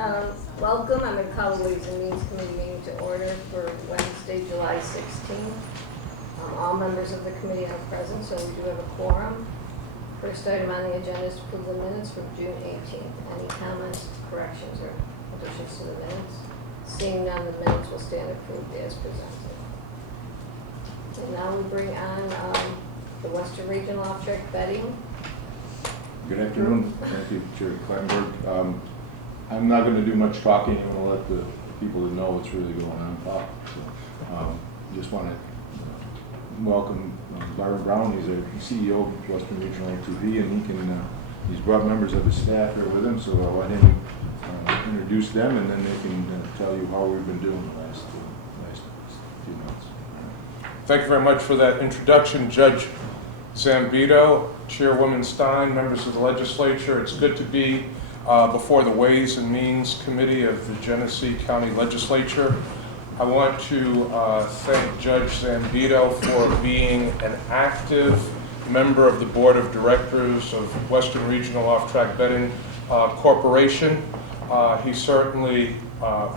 Welcome. I'm going to call the Ways and Means Committee meeting to order for Wednesday, July 16th. All members of the committee are present, so we do have a quorum. First item on the agenda is to approve the minutes from June 18th. Any comments, corrections, or additions to the minutes? Seeing none, the minutes will stand approved as presented. And now we bring on the Western Regional Off-Track Betting. Good afternoon. Thank you, Chair Kleinberg. I'm not going to do much talking. I'm going to let the people that know what's really going on talk. So, just want to welcome Byron Brown. He's a CEO of Western Regional WROTB, and he's brought members of his staff here with him. So I'll let him introduce them, and then they can tell you how we've been doing the last few months. Thank you very much for that introduction, Judge Zambito, Chairwoman Stein, members of the legislature. It's good to be before the Ways and Means Committee of the Genesee County Legislature. I want to thank Judge Zambito for being an active member of the Board of Directors of Western Regional Off-Track Betting Corporation. He certainly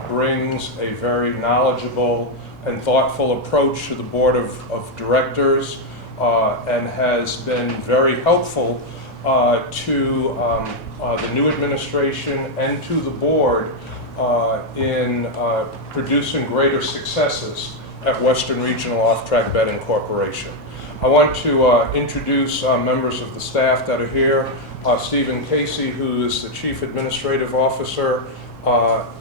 brings a very knowledgeable and thoughtful approach to the Board of Directors and has been very helpful to the new administration and to the board in producing greater successes at Western Regional Off-Track Betting Corporation. I want to introduce members of the staff that are here. Stephen Casey, who is the Chief Administrative Officer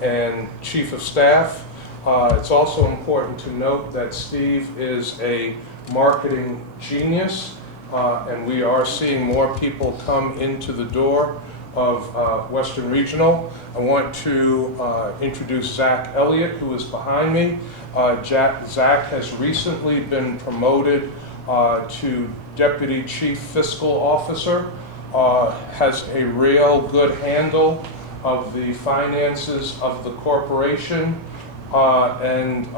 and Chief of Staff. It's also important to note that Steve is a marketing genius, and we are seeing more people come into the door of Western Regional. I want to introduce Zach Elliott, who is behind me. Zach has recently been promoted to Deputy Chief Fiscal Officer, has a real good handle of the finances of the corporation, and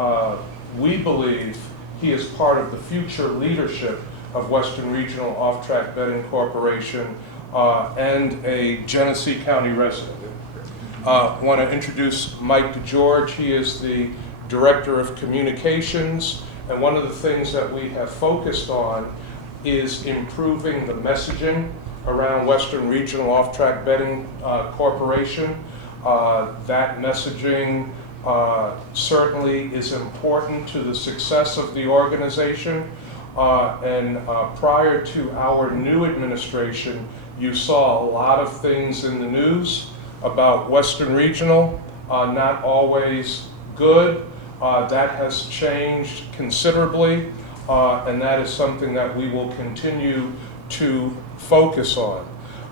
we believe he is part of the future leadership of Western Regional Off-Track Betting Corporation and a Genesee County resident. I want to introduce Mike DeGeorge. He is the Director of Communications, and one of the things that we have focused on is improving the messaging around Western Regional Off-Track Betting Corporation. That messaging certainly is important to the success of the organization. And prior to our new administration, you saw a lot of things in the news about Western Regional, not always good. That has changed considerably, and that is something that we will continue to focus on.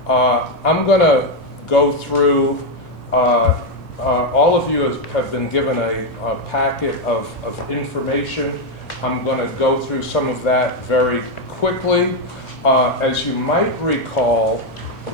I'm going to go through all of you have been given a packet of information. I'm going to go through some of that very quickly. As you might recall,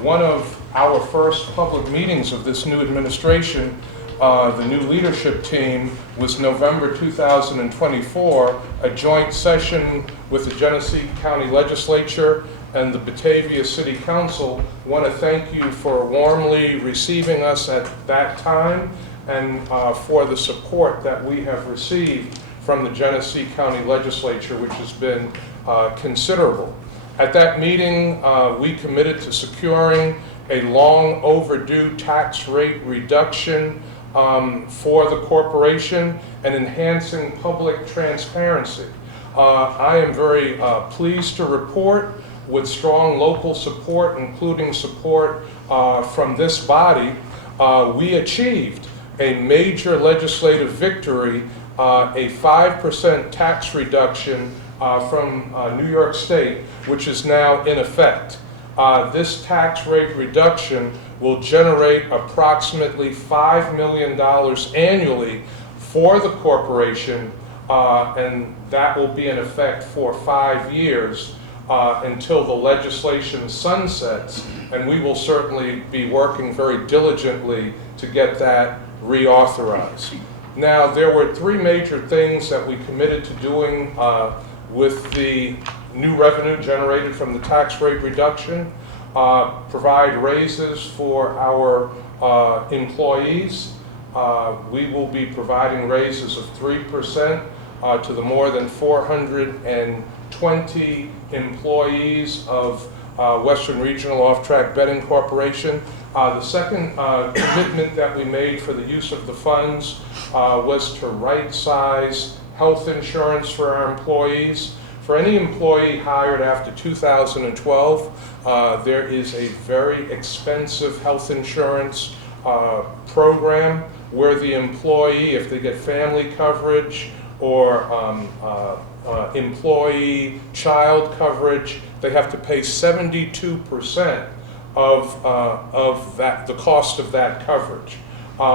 one of our first public meetings of this new administration, the new leadership team, was November 2024, a joint session with the Genesee County Legislature and the Batavia City Council. I want to thank you for warmly receiving us at that time and for the support that we have received from the Genesee County Legislature, which has been considerable. At that meeting, we committed to securing a long overdue tax rate reduction for the corporation and enhancing public transparency. I am very pleased to report, with strong local support, including support from this body, we achieved a major legislative victory, a 5% tax reduction from New York State, which is now in effect. This tax rate reduction will generate approximately $5 million annually for the corporation, and that will be in effect for 5 years. Until the legislation sunsets, and we will certainly be working very diligently to get that reauthorized. Now, there were 3 major things that we committed to doing with the new revenue generated from the tax rate reduction. Provide raises for our employees. We will be providing raises of 3% to the more than 420 employees of Western Regional Off-Track Betting Corporation. The second commitment that we made for the use of the funds was to right-size health insurance for our employees. For any employee hired after 2012, there is a very expensive health insurance program where the employee, if they get family coverage or employee child coverage, they have to pay 72% of that, the cost of that coverage,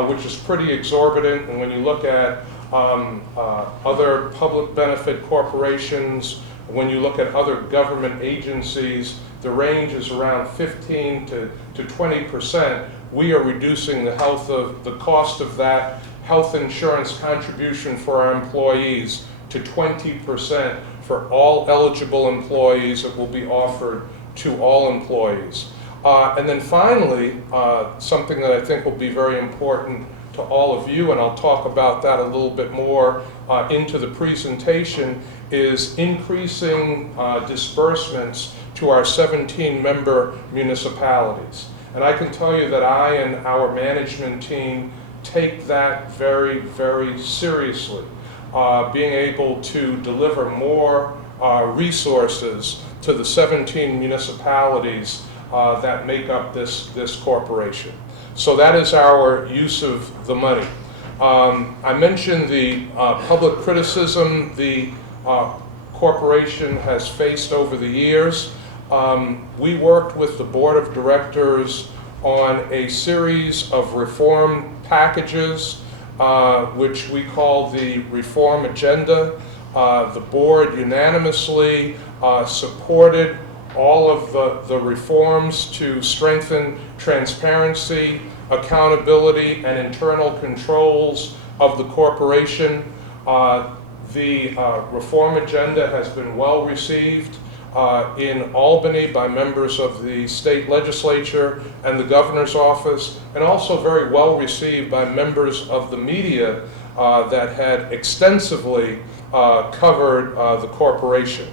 which is pretty exorbitant. And when you look at other public benefit corporations, when you look at other government agencies, the range is around 15 to 20%. We are reducing the cost of that health insurance contribution for our employees to 20% for all eligible employees. It will be offered to all employees. And then finally, something that I think will be very important to all of you, and I'll talk about that a little bit more into the presentation, is increasing disbursements to our 17-member municipalities. And I can tell you that I and our management team take that very, very seriously. Being able to deliver more resources to the 17 municipalities that make up this corporation. So that is our use of the money. I mentioned the public criticism the corporation has faced over the years. We worked with the board of directors on a series of reform packages, which we call the reform agenda. The board unanimously supported all of the reforms to strengthen transparency, accountability, and internal controls of the corporation. The reform agenda has been well received in Albany by members of the state legislature and the governor's office, and also very well received by members of the media that had extensively covered the corporation.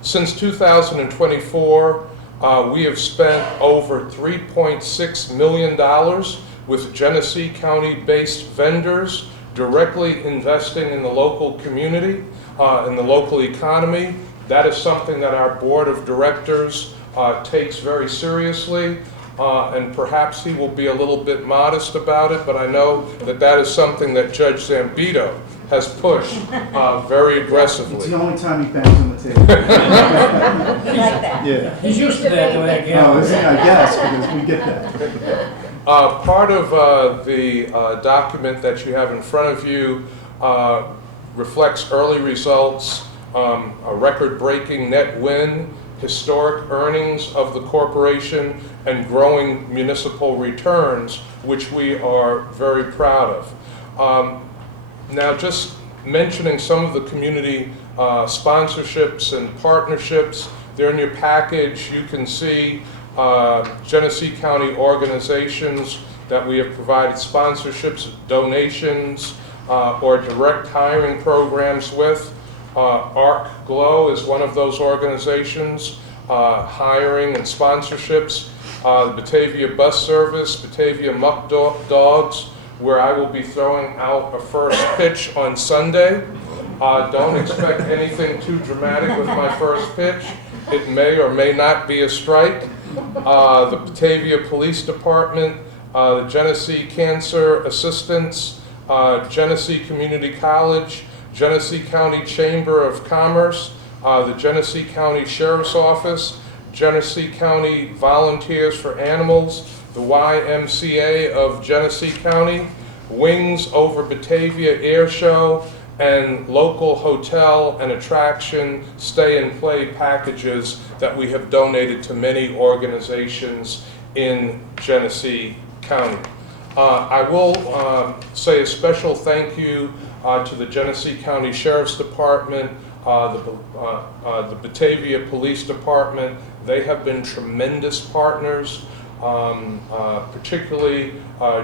Since 2024, we have spent over $3.6 million with Genesee County-based vendors directly investing in the local community, in the local economy. That is something that our board of directors takes very seriously, and perhaps he will be a little bit modest about it, but I know that that is something that Judge Zambito has pushed very aggressively. It's the only time he bangs on the table. You like that? Yeah. He's used to that, though, that No, guy. I guess, because we get that. Part of the document that you have in front of you reflects early results, a record-breaking net win, historic earnings of the corporation, and growing municipal returns, which we are very proud of. Now, just mentioning some of the community sponsorships and partnerships, there in your package you can see Genesee County organizations that we have provided sponsorships, donations, or direct hiring programs with. ARC Glow is one of those organizations, hiring and sponsorships. The Batavia Bus Service, Batavia Muck Dogs, where I will be throwing out a first pitch on Sunday. Don't expect anything too dramatic with my first pitch. It may or may not be a strike. The Batavia Police Department, the Genesee Cancer Assistance, Genesee Community College, Genesee County Chamber of Commerce, the Genesee County Sheriff's Office, Genesee County Volunteers for Animals, the YMCA of Genesee County, Wings Over Batavia Air Show, and local hotel and attraction stay and play packages that we have donated to many organizations in Genesee County. I will say a special thank you to the Genesee County Sheriff's Department, the Batavia Police Department. They have been tremendous partners. particularly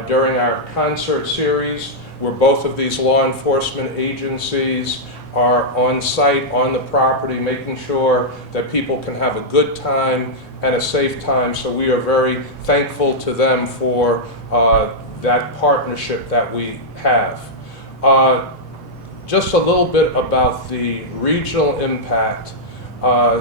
during our concert series, where both of these law enforcement agencies are on site, on the property, making sure that people can have a good time and a safe time. So we are very thankful to them for that partnership that we have. Just a little bit about the regional impact.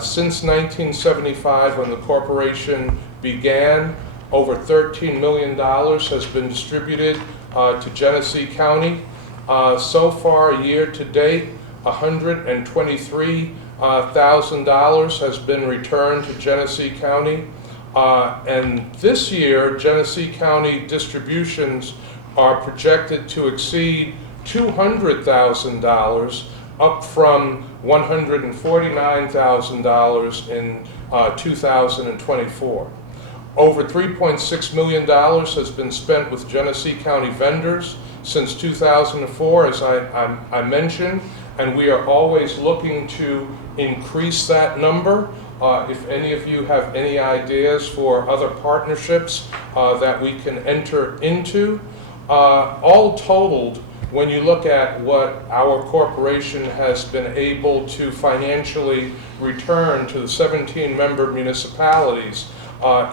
Since 1975, when the corporation began, over $13 million has been distributed to Genesee County. So far, year to date, $123,000 has been returned to Genesee County. And this year, Genesee County distributions are projected to exceed $200,000, up from $149,000 in 2024. Over $3.6 million has been spent with Genesee County vendors since 2004, as I mentioned, and we are always looking to increase that number. If any of you have any ideas for other partnerships that we can enter into, all totaled, when you look at what our corporation has been able to financially return to the 17-member municipalities,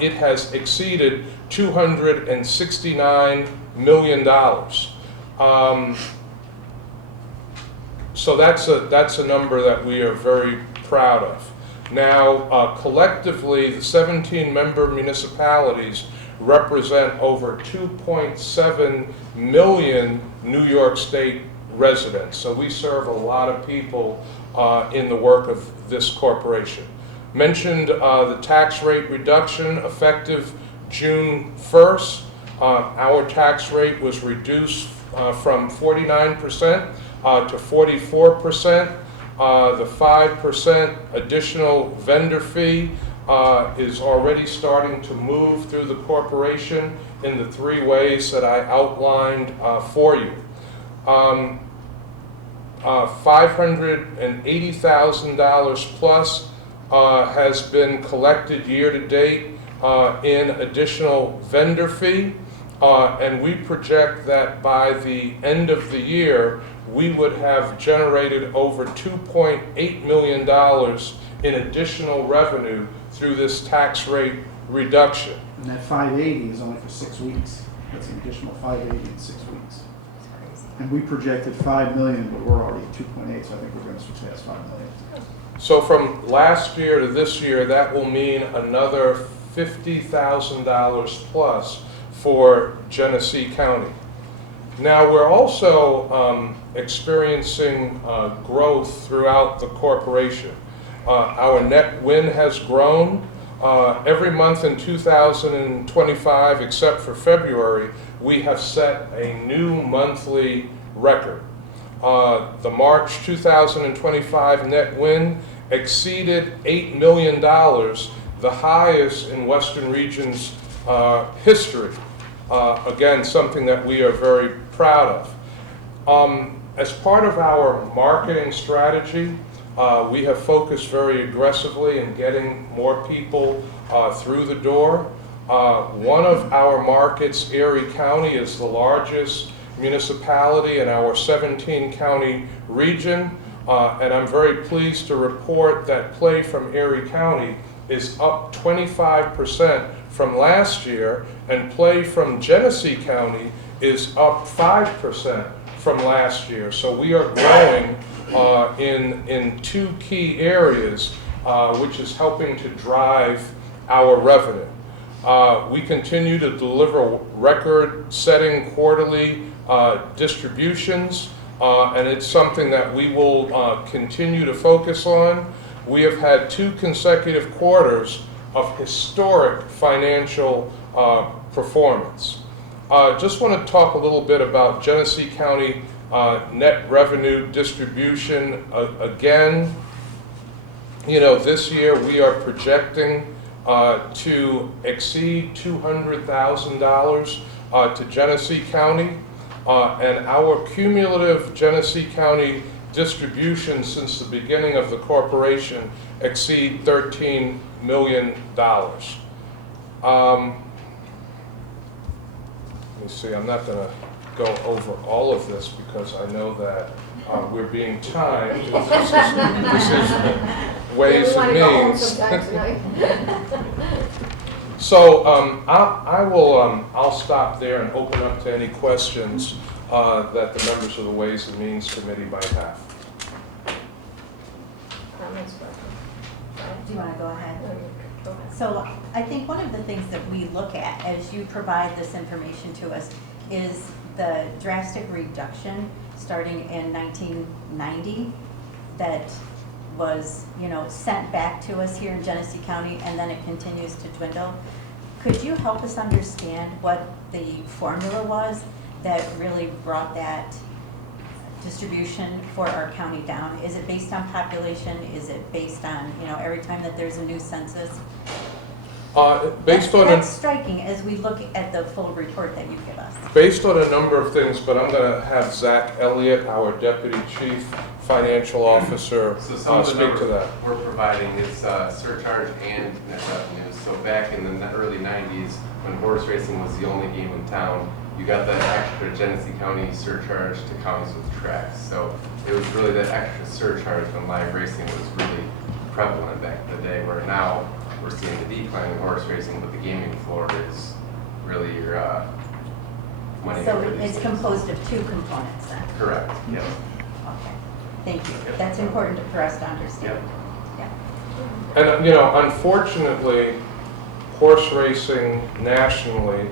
it has exceeded $269 million. So that's a number that we are very proud of. Now, collectively, the 17-member municipalities represent over 2.7 million New York State residents. So we serve a lot of people in the work of this corporation. Mentioned the tax rate reduction effective June 1st. Our tax rate was reduced from 49% to 44%. The 5% additional vendor fee is already starting to move through the corporation in the 3 ways that I outlined for you. $580,000 plus has been collected year to date in additional vendor fee, and we project that by the end of the year we would have generated over $2.8 million in additional revenue through this tax rate reduction. And that 580 is only for 6 weeks. That's an additional 580 in 6 weeks. And we projected 5 million, but we're already at 2.8, so I think we're going to surpass 5 million. So from last year to this year, that will mean another $50,000 plus for Genesee County. Now, we're also experiencing growth throughout the corporation. Our net win has grown. Every month in 2025, except for February, we have set a new monthly record. The March 2025 net win exceeded $8 million, the highest in Western Region's history. Again, something that we are very proud of. As part of our marketing strategy, we have focused very aggressively in getting more people through the door. One of our markets, Erie County, is the largest municipality in our 17-county region, and I'm very pleased to report that play from Erie County is up 25% from last year, and play from Genesee County is up 5% from last year. So we are growing in 2 key areas, which is helping to drive our revenue. We continue to deliver record-setting quarterly distributions, and it's something that we will continue to focus on. We have had 2 consecutive quarters of historic financial performance. Just want to talk a little bit about Genesee County net revenue distribution. Again, this year we are projecting to exceed $200,000 to Genesee County, and our cumulative Genesee County distribution since the beginning of the corporation exceed $13 million. let me see, I'm not going to go over all of this because I know that we're being timed. This is Ways We want and to go home Means. sometime tonight. So I'll stop there and open up to any questions that the members of the Ways and Means Committee might have. Comments, questions? Do you want to go ahead? Go ahead. So I think one of the things that we look at as you provide this information to us is the drastic reduction starting in 1990 that was, sent back to us here in Genesee County, and then it continues to dwindle. Could you help us understand what the formula was that really brought that distribution for our county down? Is it based on population? Is it based on, every time that there's a new census? That's striking as we look at the full report that you give us. Based on a number of things, but I'm going to have Zach Elliott, our Deputy Chief Financial Officer, So some of the speak to numbers that. we're providing is surcharge and net revenues. So back in the early 90s, when horse racing was the only game in town, you got that extra Genesee County surcharge to counties with tracks. So it was really that extra surcharge when live racing was really prevalent back in the day, where now we're seeing the decline in horse racing, but the gaming floor is really your money. So maker these it's days. composed of two components then? Correct, yes. Okay, thank you. Yep. That's important for us to understand. Yep. Yeah. And, unfortunately, horse racing nationally,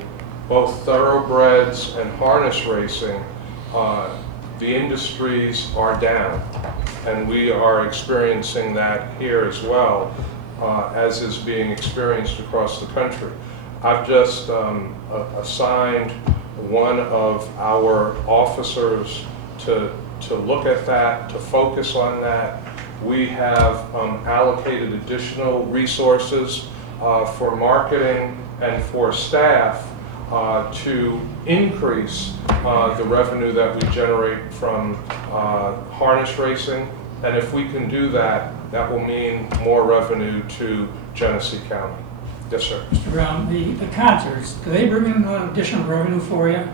both thoroughbreds and harness racing, the industries are down. And we are experiencing that here as well, as is being experienced across the country. I've just assigned one of our officers to look at that, to focus on that. We have allocated additional resources for marketing and for staff to increase the revenue that we generate from harness racing. And if we can do that, that will mean more revenue to Genesee County. Yes, sir. Mr. Brown, the concerts, do they bring in additional revenue for you?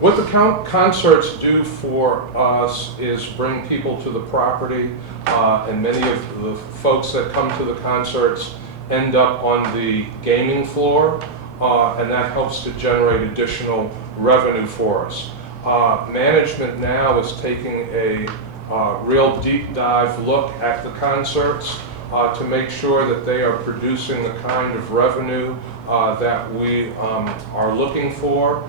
What the concerts do for us is bring people to the property, and many of the folks that come to the concerts end up on the gaming floor, and that helps to generate additional revenue for us. Management now is taking a real deep dive look at the concerts to make sure that they are producing the kind of revenue that we are looking for.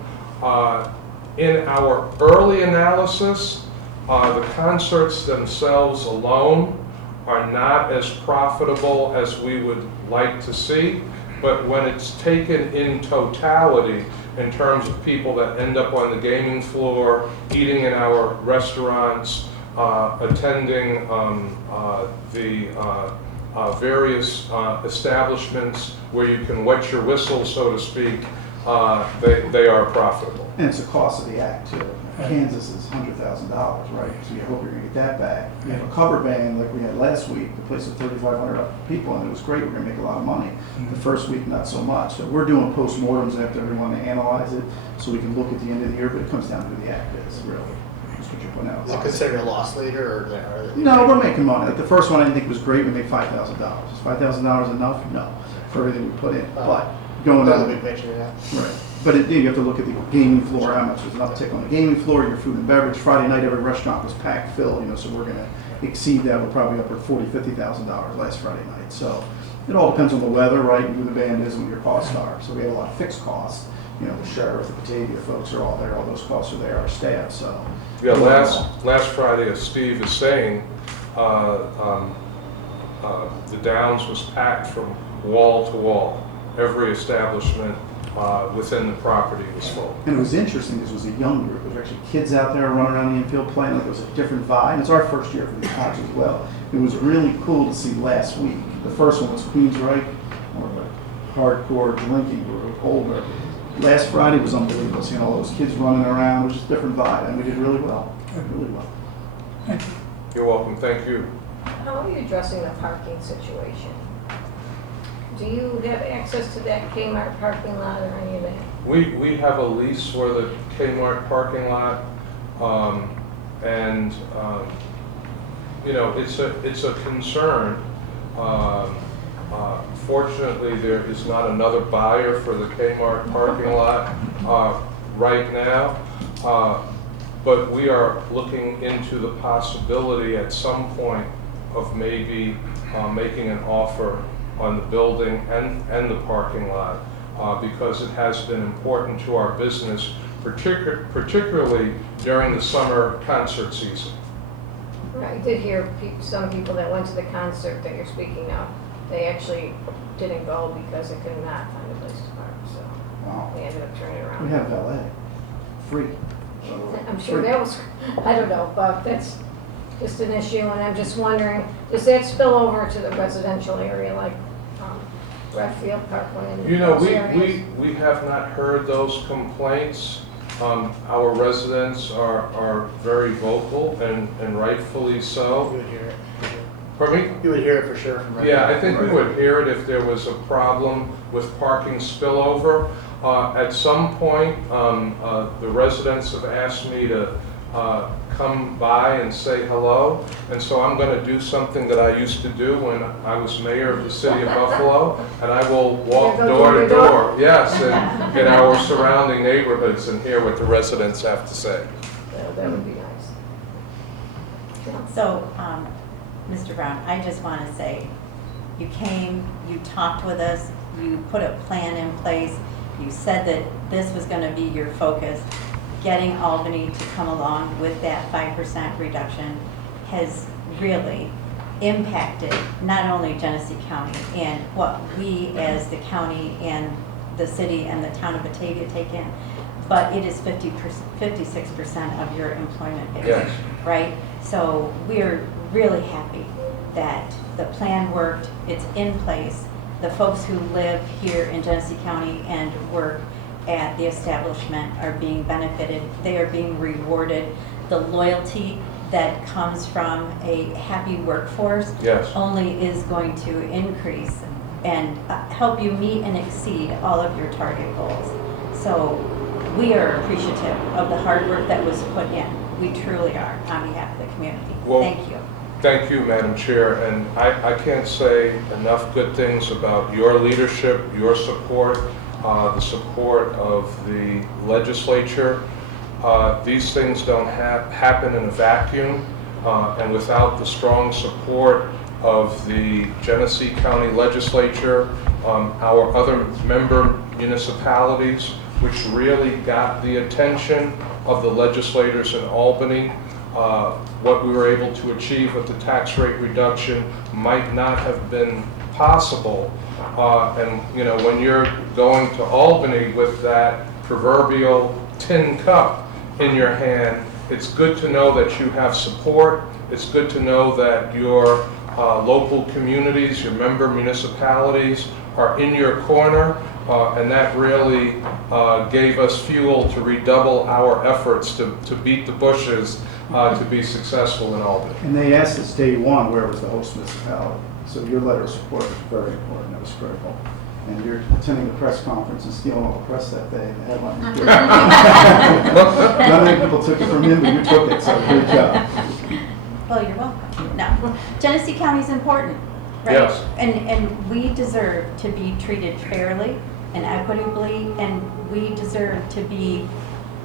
In our early analysis, the concerts themselves alone are not as profitable as we would like to see, but when it's taken in totality, in terms of people that end up on the gaming floor, eating in our restaurants, attending the various establishments where you can wet your whistle, so to speak, they are profitable. And it's the cost of the act too. Kansas is $100,000, right? So you hope you're gonna get that back. You have a cover band like we had last week, the place with 3,500 people, and it was great, we're gonna make a lot of money. The first week, not so much. So we're doing postmortems after everyone to analyze it, so we can look at the end of the year, but it comes down to who the act is, really. That's what you're putting out. Is it considered a loss leader, or? No, we're making money. Like the first one I didn't think was great, we made $5,000. Is $5,000 enough? No, for everything we put in. But going Another on, big picture, yeah. right. But you have to look at the gaming floor, how much was an uptick on the gaming floor, your food and beverage. Friday night, every restaurant was packed, filled, so we're gonna exceed that. We're probably up at $40,000-$50,000 last Friday night. So it all depends on the weather, right, and who the band is and what your costs are. So we have a lot of fixed costs. The sheriff, the Batavia folks are all there, all those costs are there, our staff, so. Yeah, last Friday, as Steve is saying, the Downs was packed from wall to wall. Every establishment within the property was full. And it was interesting, this was a young group, there were actually kids out there running around the infield playing, like it was a different vibe. It's our first year for these concerts as well. It was really cool to see last week. The first one was Queensryche, more of a hardcore drinking group, older. Last Friday was unbelievable, seeing all those kids running around, it was just a different vibe, and we did really well, really well. Thank you. You're welcome, thank you. How are you addressing the parking situation? do you have access to that Kmart parking lot or any of that? We have a lease for the Kmart parking lot, and, you know, it's a concern. Fortunately, there is not another buyer for the Kmart parking lot right now, but we are looking into the possibility at some point of maybe making an offer on the building and the parking lot, because it has been important to our business, particularly during the summer concert season. I did hear some people that went to the concert that you're speaking of, they actually didn't go because they could not find a place to park, so Wow. they ended up turning around. We have valet, free. I'm sure that was, I don't know, but that's just an issue, and I'm just wondering, does that spill over to the residential area like Redfield Parkway and You know, those areas? we have not heard those complaints. Our residents are very vocal and rightfully You so. would hear it. Pardon me? You would hear it for sure from right Yeah, now. I think we would hear it if there was a problem with parking spillover. At some point, the residents have asked me to come by and say hello, and so I'm going to do something that I used to do when I was mayor of the city of Buffalo, and I will walk You go door to door to door? door, yes, in our surrounding neighborhoods and hear what the residents have to say. That would be nice. So, Mr. Brown, I just want to say, you came, you talked with us, you put a plan in place, you said that this was going to be your focus. Getting Albany to come along with that 5% reduction has really impacted not only Genesee County and what we as the county and the city and the town of Batavia take in, but it is 56% of your employment base, Yes. right? So we're really happy that the plan worked, it's in place. The folks who live here in Genesee County and work at the establishment are being benefited. They are being rewarded. The loyalty that comes from a happy workforce Yes. only is going to increase and help you meet and exceed all of your target goals. So we are appreciative of the hard work that was put in. We truly are on behalf of the community. Well, Thank you. Thank you, Madam Chair, and I can't say enough good things about your leadership, your support, the support of the legislature. These things don't happen in a vacuum, and without the strong support of the Genesee County Legislature, our other member municipalities, which really got the attention of the legislators in Albany, what we were able to achieve with the tax rate reduction might not have been possible. And you know, when you're going to Albany with that proverbial tin cup in your hand, it's good to know that you have support. It's good to know that your local communities, your member municipalities are in your corner, and that really gave us fuel to redouble our efforts to beat the bushes to be successful in Albany. And they asked us day one where was the host municipality. So your letter of support was very important, that was critical. And you're attending the press conference and stealing all the press that day, the headline was good. Not many people took it from you, but you took it, so good job. Well, you're welcome. No, Genesee County is important, right? Yes. And we deserve to be treated fairly and equitably, and we deserve to be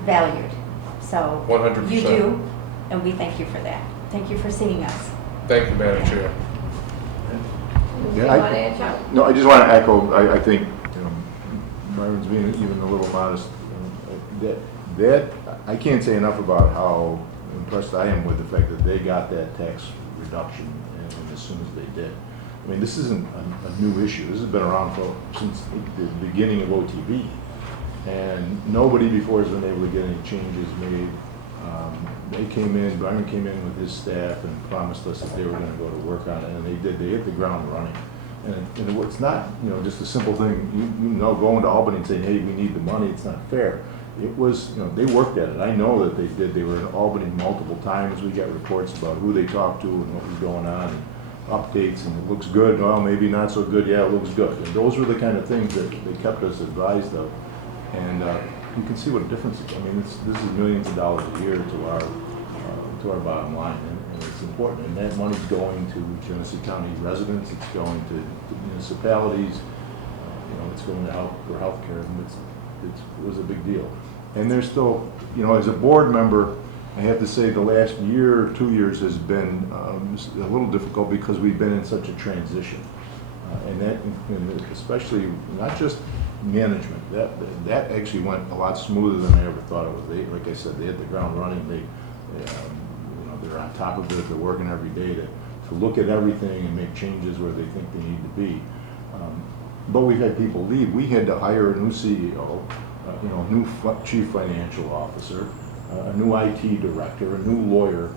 valued. So 100%. you do, and we thank you for that. Thank you for seeing us. Thank you, Madam Chair. You Yeah, want to add, Chuck? No, I just want to echo, I think, Byron's being even a little modest. That, I can't say enough about how impressed I am with the fact that they got that tax reduction and as soon as they did. I mean, this isn't a new issue. This has been around since the beginning of OTB. And nobody before has been able to get any changes made. They came in, Byron came in with his staff and promised us that they were going to go to work on it, and they did. They hit the ground running. And it's not, just a simple thing, going to Albany and saying, hey, we need the money, it's not fair. It was, they worked at it. I know that they did. They were in Albany multiple times. We got reports about who they talked to and what was going on. updates and it looks good, well, maybe not so good, yeah, it looks good. And those were the kind of things that they kept us advised of. And you can see what a difference, I mean, this is millions of dollars a year to our bottom line, and it's important. And that money's going to Genesee County residents, it's going to municipalities, it's going to help for healthcare, and it was a big deal. And there's still, as a board member, I have to say the last year or 2 years has been a little difficult because we've been in such a transition. And especially not just management, that actually went a lot smoother than I ever thought it would. Like I said, they hit the ground running. They're on top of it. They're working every day to look at everything and make changes where they think they need to be. But we've had people leave. We had to hire a new CEO, new chief financial officer, a new IT director, a new lawyer.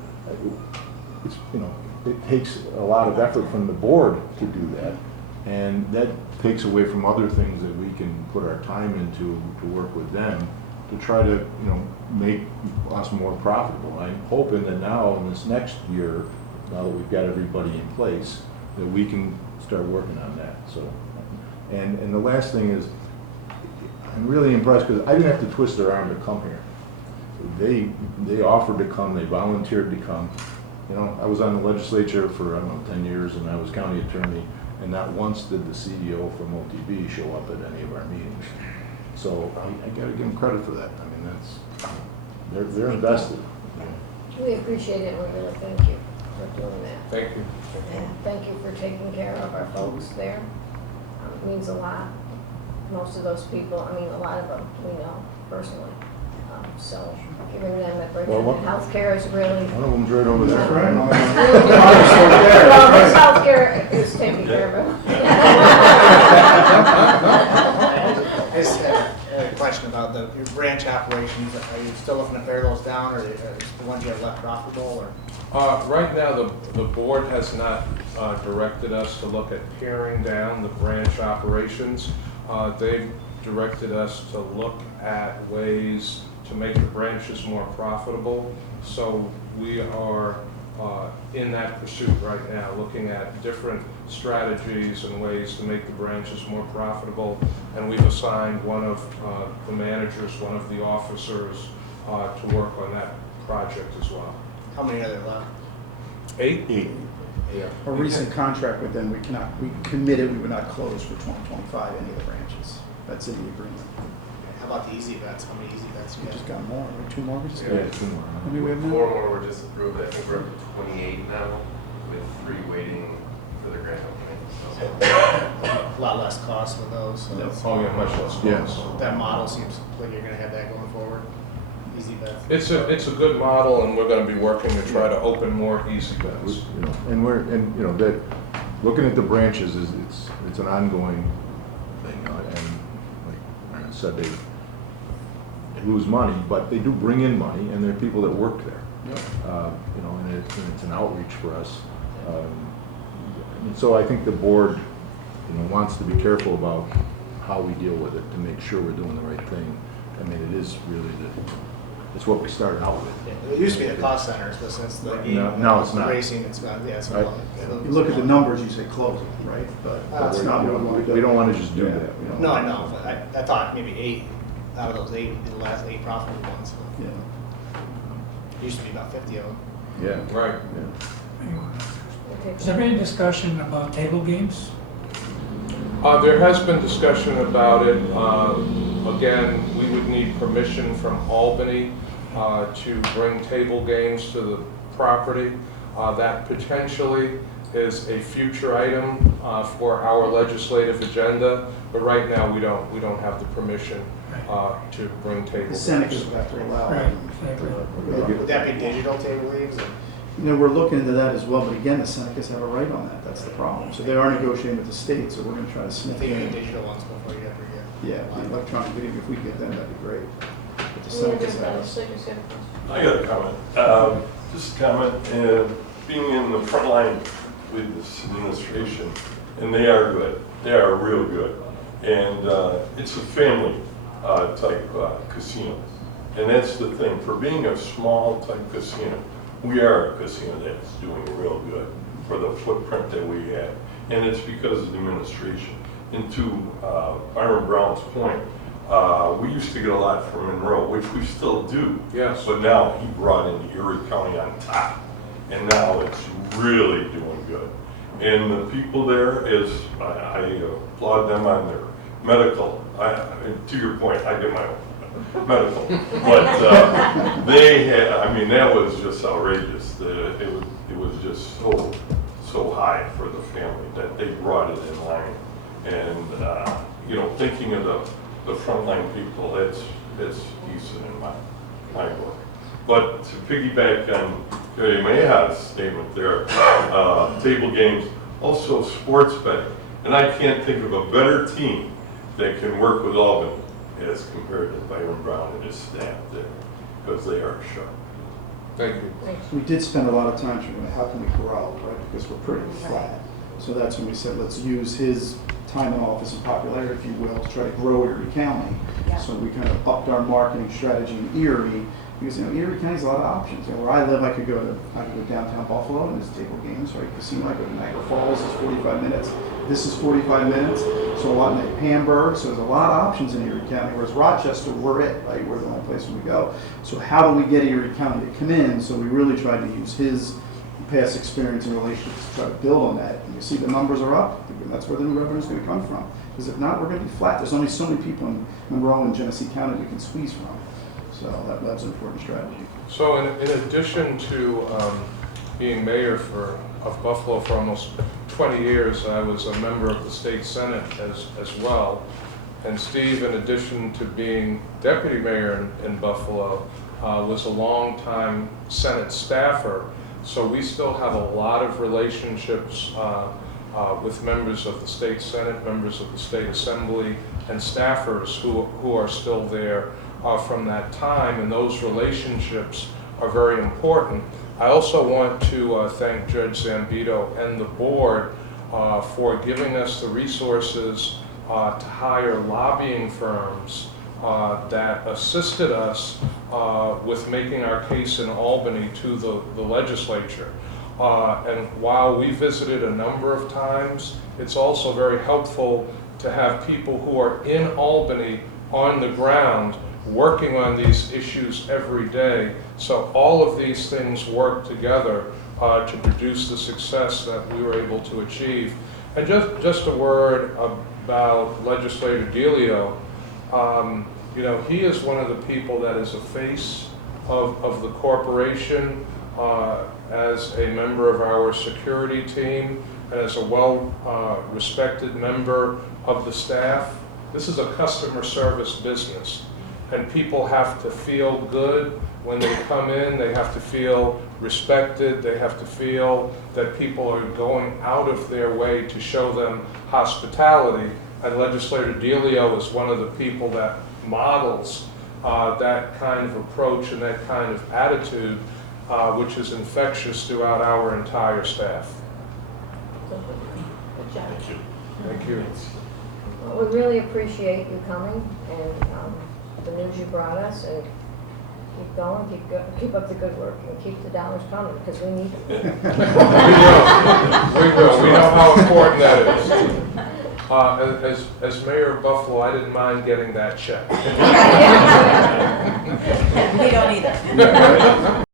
It takes a lot of effort from the board to do that, and that takes away from other things that we can put our time into to work with them to try to make us more profitable. I'm hoping that now in this next year, now that we've got everybody in place, that we can start working on that. So, and the last thing is, I'm really impressed because I didn't have to twist their arm to come here. They offered to come, they volunteered to come. I was on the legislature for, 10 years, and I was county attorney, and not once did the CEO from WROTB show up at any of our meetings. So I got to give them credit for that. I mean, they're invested. We appreciate it, and we really thank you for doing that. Thank you. And thank you for taking care of our folks there. It means a lot. Most of those people, a lot of them we know personally. So giving them a break in healthcare is really. One of them's right over there. That's right. Well, healthcare is taking care of it. I just had a question about your branch operations. Are you still looking to pare those down, or are the ones you have left profitable? Or? Right now, the board has not directed us to look at paring down the branch operations. They've directed us to look at ways to make the branches more profitable. So we are in that pursuit right now, looking at different strategies and ways to make the branches more profitable. And we've assigned one of the managers, one of the officers to work on that project as well. How many are there left? 8? Yeah. A recent contract with them, we committed we would not close for 2025 any of the branches. That's in the agreement. How about the easy bets? How many easy bets you We got? just got more, right? 2 more we just got? Yeah, 2 more. How many we have now? 4 more were just approved. I think we're up to 28 now, with 3 waiting for the grand opening. So. A lot less cost with those. So that's- Oh, yeah, much less. Yes. that model seems like you're going to have that going forward. Easy bets. It's a good model, and we're going to be working to try to open more easy bets. That looking at the branches is it's an ongoing thing, and like Byron said, they lose money, but they do bring in money, and there are people that work there. And it's an outreach for us. And so I think the board, wants to be careful about how we deal with it to make sure we're doing the right thing. I mean, it is really it's what we started out with. It used to be the cost centers, but since the game, No, it's not. racing, it's gone. Yeah, it's Right. gone. You look at the numbers, you say close it, right? But that's not what we want to do. We don't want to just do that. No, I know, but I thought maybe 8 out of those 8, the last 8 profitable ones. So Yeah. it used to be about 50 of them. Yeah. Right. Is there any discussion about table games? There has been discussion about it. Again, we would need permission from Albany to bring table games to the property. That potentially is a future item for our legislative agenda, but right now we don't have the permission to bring table The games. Senecas would have to allow it. Right, exactly. Would that be digital table leagues? Or? We're looking into that as well, but again, the Senecas have a right on that. That's the problem. So they are negotiating with the state, so we're going to try to I sniff think you need in. digital ones before you ever get. Yeah, the electronic video, if we get them, that'd be great. But the Yeah, Senecas just have us. legislators have a question. I got a comment. Just a comment, being in the front line with this administration, and they are good. They are real good. And it's a family type casino. And that's the thing. For being a small type casino, we are a casino that's doing real good. for the footprint that we had. And it's because of the administration. And to Byron Brown's point, we used to get a lot from Monroe, which we still do. Yes. But now he brought in Erie County on top. And now it's really doing good. And the people there I applaud them on their medical. To your point, I did my own medical. But they had, I mean, that was just outrageous. It was just so high for the family that they brought it in line. And, you know, thinking of the frontline people, it's decent in my book. But to piggyback on Gary Mayha's statement there, table games, also sports betting. And I can't think of a better team that can work with Albany as compared to Byron Brown and his staff there, because they are sharp. Thank you. We did spend a lot of time trying to, how can we grow, right? Because we're pretty flat. So that's when we said, let's use his time in office and popularity, if you will, to try to grow Erie County. Yeah. So we kind of upped our marketing strategy in Erie, because, you know, Erie County's a lot of options. You know, where I live, I could go downtown Buffalo and there's table games, right? Casino, I go to Niagara Falls, is 45 minutes. This is 45 minutes. So a lot in Hamburg, so there's a lot of options in Erie County, whereas Rochester, we're it, right? We're the only place we go. So how do we get Erie County to come in? So we really tried to use his past experience and relationships to try to build on that. And you see the numbers are up, and that's where the new revenue is going to come from. Because if not, we're going to be flat. There's only so many people in Monroe and Genesee County we can squeeze from. So that's an important strategy. So in addition to being mayor of Buffalo for almost 20 years, I was a member of the state senate as well. And Steve, in addition to being deputy mayor in Buffalo, was a longtime senate staffer. So we still have a lot of relationships with members of the state senate, members of the state assembly, and staffers who are still there from that time, and those relationships are very important. I also want to thank Judge Zambito and the board for giving us the resources to hire lobbying firms that assisted us with making our case in Albany to the legislature. And while we visited a number of times, it's also very helpful to have people who are in Albany on the ground working on these issues every day. So all of these things work together to produce the success that we were able to achieve. And just a word about Legislator Delio. You know, he is one of the people that is a face of the corporation as a member of our security team and as a well-respected member of the staff. This is a customer service business, and people have to feel good when they come in. They have to feel respected. They have to feel that people are going out of their way to show them hospitality. And Legislator Delio is one of the people that models that kind of approach and that kind of attitude, which is infectious throughout our entire staff. Good job. Thank you. Thank you. Well, we really appreciate you coming and the news you brought us, and keep going, keep up the good work, and keep the dollars coming, because we need them. We will. We know how important that is. As mayor of Buffalo, I didn't mind getting that check. We don't either.